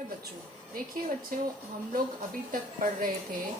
बच्चों, देखिए बच्चों, हम लोग अभी तक पढ़ रहे थे।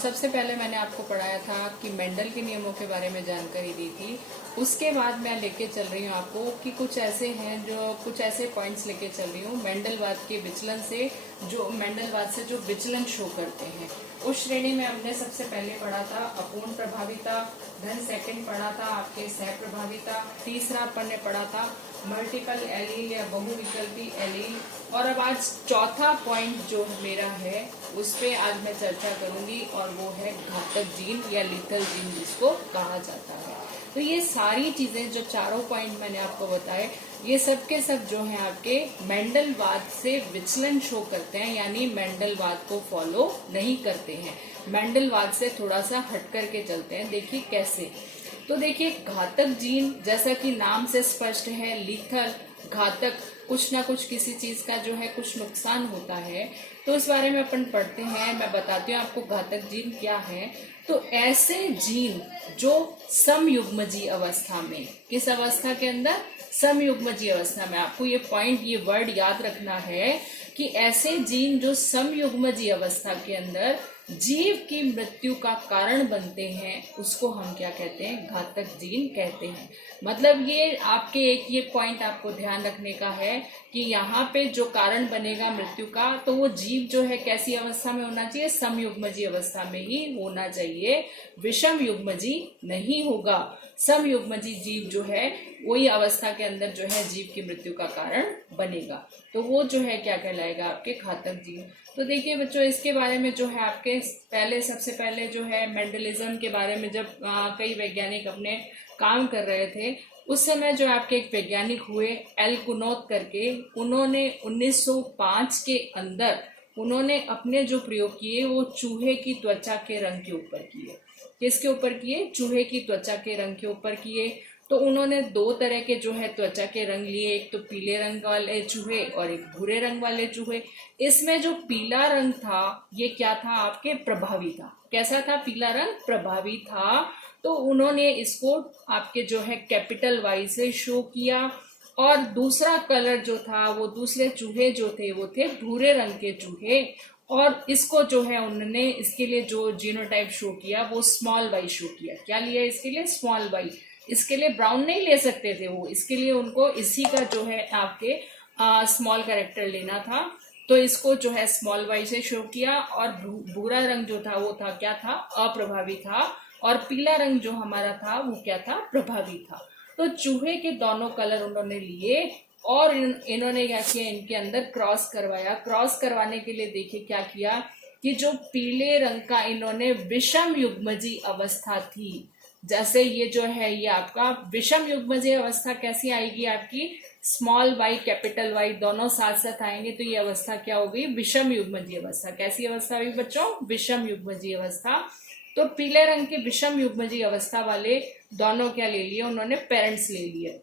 सबसे पहले मैंने आपको पढ़ाया था कि मेंडल के नियमों के बारे में जानकारी दी थी। उसके बाद मैं लेके चल रही हूँ आपको कि कुछ ऐसे हैं, जो कुछ ऐसे पॉइंट्स लेके चल रही हूँ मेंडलवाद के विचलन से, जो मेंडलवाद से जो विचलन शो करते हैं। उस श्रेणी में हमने सबसे पहले पढ़ा था अपूर्ण प्रभाविता, धन सेकंड पढ़ा था आपके सह प्रभाविता, तीसरा अपन ने पढ़ा था मल्टीपल एलील या बहुविकल्पी एलील, और अब आज चौथा पॉइंट जो मेरा है उस पे आज मैं चर्चा करूंगी, और वो है घातक जीन या लीथल जीन जिसको कहा जाता है। तो ये सारी चीजें जो चारों पॉइंट मैंने आपको बताए, ये सब के सब जो है आपके मेंडलवाद से विचलन शो करते हैं, यानी मेंडलवाद को फॉलो नहीं करते हैं, मेंडलवाद से थोड़ा सा हट करके चलते हैं। देखिए कैसे। तो देखिए, घातक जीन जैसा कि नाम से स्पष्ट है, लीथल घातक, कुछ ना कुछ किसी चीज का जो है कुछ नुकसान होता है, तो इस बारे में अपन पढ़ते हैं। मैं बताती हूँ आपको घातक जीन क्या है। तो ऐसे जीन जो समयुग्मजीय अवस्था में, किस अवस्था के अंदर? समयुग्मजीय अवस्था में। आपको ये पॉइंट, ये वर्ड याद रखना है कि ऐसे जीन जो समयुग्मजीय अवस्था के अंदर जीव की मृत्यु का कारण बनते हैं, उसको हम क्या कहते हैं? घातक जीन कहते हैं। मतलब ये आपके एक ये पॉइंट आपको ध्यान रखने का है कि यहाँ पे जो कारण बनेगा मृत्यु का, तो वो जीव जो है कैसी अवस्था में होना चाहिए? समयुग्मजीय अवस्था में ही होना चाहिए, विषम युग्मजीय नहीं होगा। समयुग्मजीय जीव जो है वही अवस्था के अंदर जो है जीव की मृत्यु का कारण बनेगा, तो वो जो है क्या कहलाएगा? आपके घातक जीव। तो देखिए बच्चों, इसके बारे में जो है आपके पहले, सबसे पहले जो है मेंडलिज्म के बारे में जब कई वैज्ञानिक अपने काम कर रहे थे, उस समय जो आपके एक वैज्ञानिक हुए एल कुनोथ करके, उन्होंने 1905 के अंदर उन्होंने अपने जो प्रयोग किए वो चूहे की त्वचा के रंग के ऊपर किए। किसके ऊपर किए? चूहे की त्वचा के रंग के ऊपर किए। तो उन्होंने दो तरह के जो है त्वचा के रंग लिए, एक तो पीले रंग वाले चूहे और एक भूरे रंग वाले चूहे। इसमें जो पीला रंग था ये क्या था? आपके प्रभावी था। कैसा था? पीला रंग प्रभावी था। तो उन्होंने इसको आपके जो है कैपिटल वाई से शो किया, और दूसरा कलर जो था, वो दूसरे चूहे जो थे वो थे भूरे रंग के चूहे, और इसको जो है उन्होंने इसके लिए जो जीनोटाइप शो किया वो स्मॉल वाई शो किया। क्या लिया इसके लिए? Small y. इसके लिए ब्राउन नहीं ले सकते थे वो, इसके लिए उनको इसी का जो है आपके स्मॉल कैरेक्टर लेना था। तो इसको जो है स्मॉल वाई से शो किया, और भूरा रंग जो था वो था क्या था? अप्रभावी था, और पीला रंग जो हमारा था वो क्या था? प्रभावी था। तो चूहे के दोनों कलर उन्होंने लिए, और इन्होंने क्या किया? इनके अंदर क्रॉस करवाया। क्रॉस करवाने के लिए देखिए क्या किया कि जो पीले रंग का इन्होंने विषम युग्मजीय अवस्था थी, जैसे ये जो है ये आपका विषम युग्मजीय अवस्था कैसी आएगी? आपकी स्मॉल वाई कैपिटल वाई दोनों साथ साथ आएंगे, तो ये अवस्था क्या होगी? विषम युग्मजीय अवस्था। कैसी अवस्था हुई बच्चों? विषम युग्मजीय अवस्था। तो पीले रंग के विषम युग्मजीय अवस्था वाले दोनों क्या ले लिए? उन्होंने पेरेंट्स ले लिए।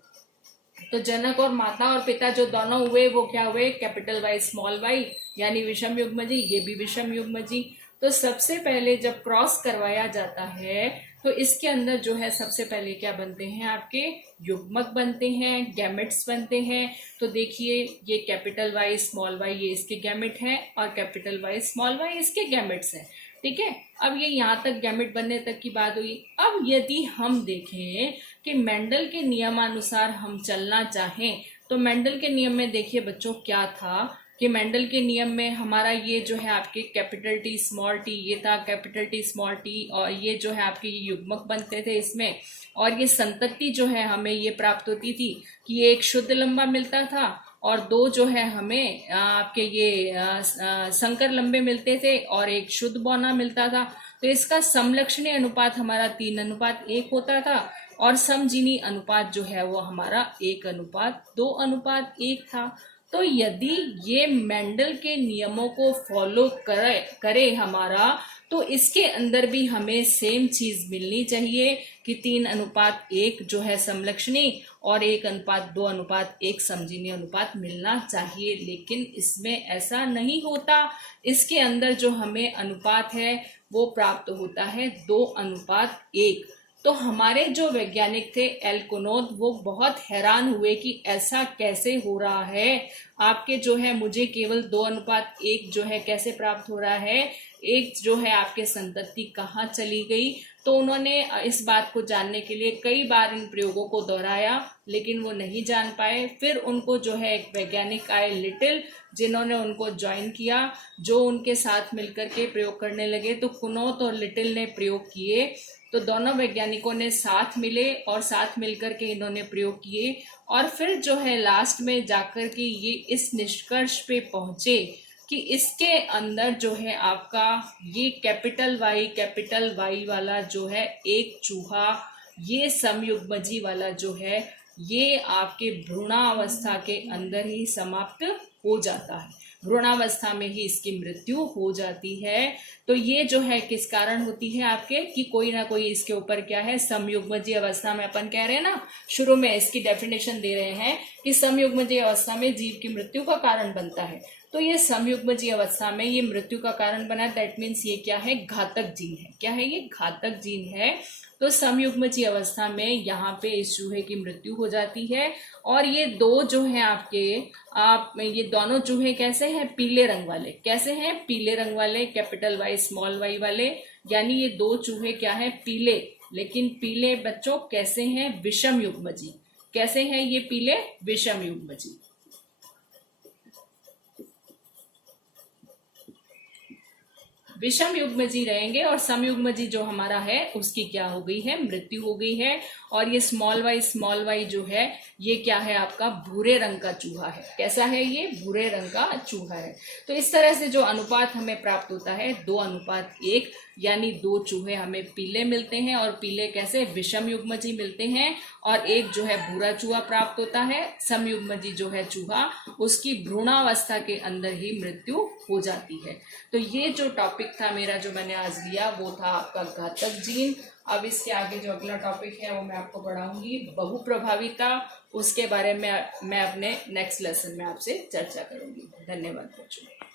तो जनक और माता और पिता जो दोनों हुए वो क्या हुए? कैपिटल वाई स्मॉल वाई, यानी विषम युग्मजीय, ये भी विषम युग्मजीय। तो सबसे पहले जब क्रॉस करवाया जाता है तो इसके अंदर जो है सबसे पहले क्या बनते हैं? आपके युग्मक बनते हैं, गैमेट्स बनते हैं। तो देखिए, ये कैपिटल वाई स्मॉल वाई ये इसके गैमेट हैं, और कैपिटल वाई स्मॉल वाई इसके गैमेट्स हैं। ठीक है, अब ये यहाँ तक गैमेट बनने तक की बात हुई। अब यदि हम देखें कि मेंडल के नियमानुसार हम चलना चाहें, तो मेंडल के नियम में देखिए बच्चों क्या था कि मेंडल के नियम में हमारा ये जो है आपके कैपिटल टी स्मॉल टी, ये था कैपिटल टी स्मॉल टी, और ये जो है आपके युग्मक बनते थे इसमें, और ये संतति जो है हमें ये प्राप्त होती थी कि ये एक शुद्ध लंबा मिलता था, और दो जो है हमें आपके ये संकर लंबे मिलते थे, और एक शुद्ध बौना मिलता था। तो इसका समलक्षणी अनुपात हमारा 3:1 होता था, और समजीनी अनुपात जो है वो हमारा 1:2:1 था। तो यदि ये मेंडल के नियमों को फॉलो करे हमारा, तो इसके अंदर भी हमें सेम चीज मिलनी चाहिए कि 3:1 जो है समलक्षणी, और 1:2:1 समजीनी अनुपात मिलना चाहिए। लेकिन इसमें ऐसा नहीं होता। इसके अंदर जो हमें अनुपात है वो प्राप्त होता है 2:1। तो हमारे जो वैज्ञानिक थे एल्कोनोद, वो बहुत हैरान हुए कि ऐसा कैसे हो रहा है, आपके जो है मुझे केवल 2:1 जो है कैसे प्राप्त हो रहा है, एक जो है आपके संतति कहाँ चली गई। तो उन्होंने इस बात को जानने के लिए कई बार इन प्रयोगों को दोहराया, लेकिन वो नहीं जान पाए। फिर उनको जो है एक वैज्ञानिक आए लिटिल, जिन्होंने उनको ज्वाइन किया, जो उनके साथ मिलकर के प्रयोग करने लगे। तो कुनोत और लिटिल ने प्रयोग किए, तो दोनों वैज्ञानिकों ने साथ मिले और साथ मिलकर के इन्होंने प्रयोग किए, और फिर जो है लास्ट में जाकर के ये इस निष्कर्ष पे पहुंचे कि इसके अंदर जो है आपका ये कैपिटल वाई वाला जो है एक चूहा, ये समयुग्मजी वाला जो है, ये आपके भ्रूणावस्था के अंदर ही समाप्त हो जाता है, भ्रूणावस्था में ही इसकी मृत्यु हो जाती है। तो ये जो है किस कारण होती है आपके, कि कोई ना कोई इसके ऊपर क्या है, समयुग्मजी अवस्था में अपन कह रहे हैं ना, शुरू में इसकी डेफिनेशन दे रहे हैं कि समयुग्मजी अवस्था में जीव की मृत्यु का कारण बनता है। तो ये समयुग्मजी अवस्था में ये मृत्यु का कारण बना, दैट मीन्स ये क्या है, घातक जीन है। क्या है ये, घातक जीन है। तो समयुग्मजी अवस्था में यहाँ पे इस चूहे की मृत्यु हो जाती है। और ये दो जो है आपके ये दोनों चूहे कैसे हैं, पीले रंग वाले। कैसे हैं, पीले रंग वाले, कैपिटल वाई स्मॉल वाई वाले, यानी ये दो चूहे क्या है, पीले। लेकिन पीले बच्चों कैसे हैं, विषम युग्मजी। कैसे हैं ये पीले, विषम युग्मजी। विषम युग्मजी रहेंगे, और समयुग्मजी जो हमारा है उसकी क्या हो गई है, मृत्यु हो गई है। और ये स्मॉल वाई जो है, ये क्या है आपका, भूरे रंग का चूहा है। कैसा है ये, भूरे रंग का चूहा है। तो इस तरह से जो अनुपात हमें प्राप्त होता है 2:1, यानी दो चूहे हमें पीले मिलते हैं, और पीले कैसे, विषम युग्मजी मिलते हैं, और एक जो है भूरा चूहा प्राप्त होता है। समयुग्मजी जो है चूहा, उसकी भ्रूणावस्था के अंदर ही मृत्यु हो जाती है। तो ये जो टॉपिक था मेरा, जो मैंने आज लिया, वो था आपका घातक जीन। अब इसके आगे जो अगला टॉपिक है वो मैं आपको पढ़ाऊंगी, बहुप्रभाविता। उसके बारे में मैं अपने नेक्स्ट लेसन में आपसे चर्चा करूंगी। धन्यवाद बच्चों।